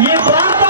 ఈ ప్రాంతం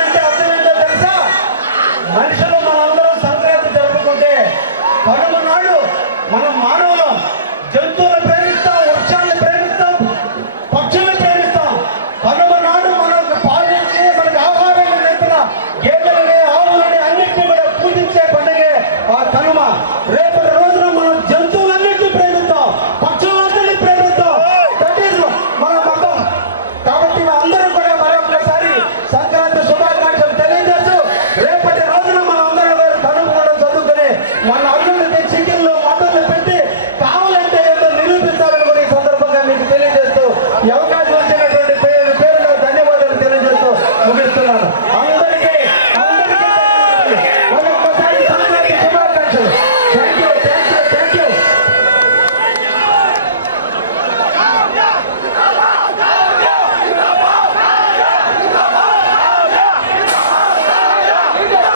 రేపటి రోజున మనం జంతువులన్నింటినీ ప్రేమిద్దాం. పక్షులందరినీ ప్రేమిద్దాం. దట్ ఈస్ మన కాబట్టి అందరూ కూడా మరొకసారి సంక్రాంతి శుభాకాంక్షలు తెలియజేస్తూ రేపటి రోజున మనం అందరం కూడా తనుకోవడం చదువుకుని మన అల్లుడికి చికెన్లు మటన్లు కావాలంటే ఏదో నిరూపిస్తామని సందర్భంగా మీకు తెలియజేస్తూ అవకాశం ఇచ్చినటువంటి పేరు పేరులో ధన్యవాదాలు తెలియజేస్తూ ముగిస్తున్నాను.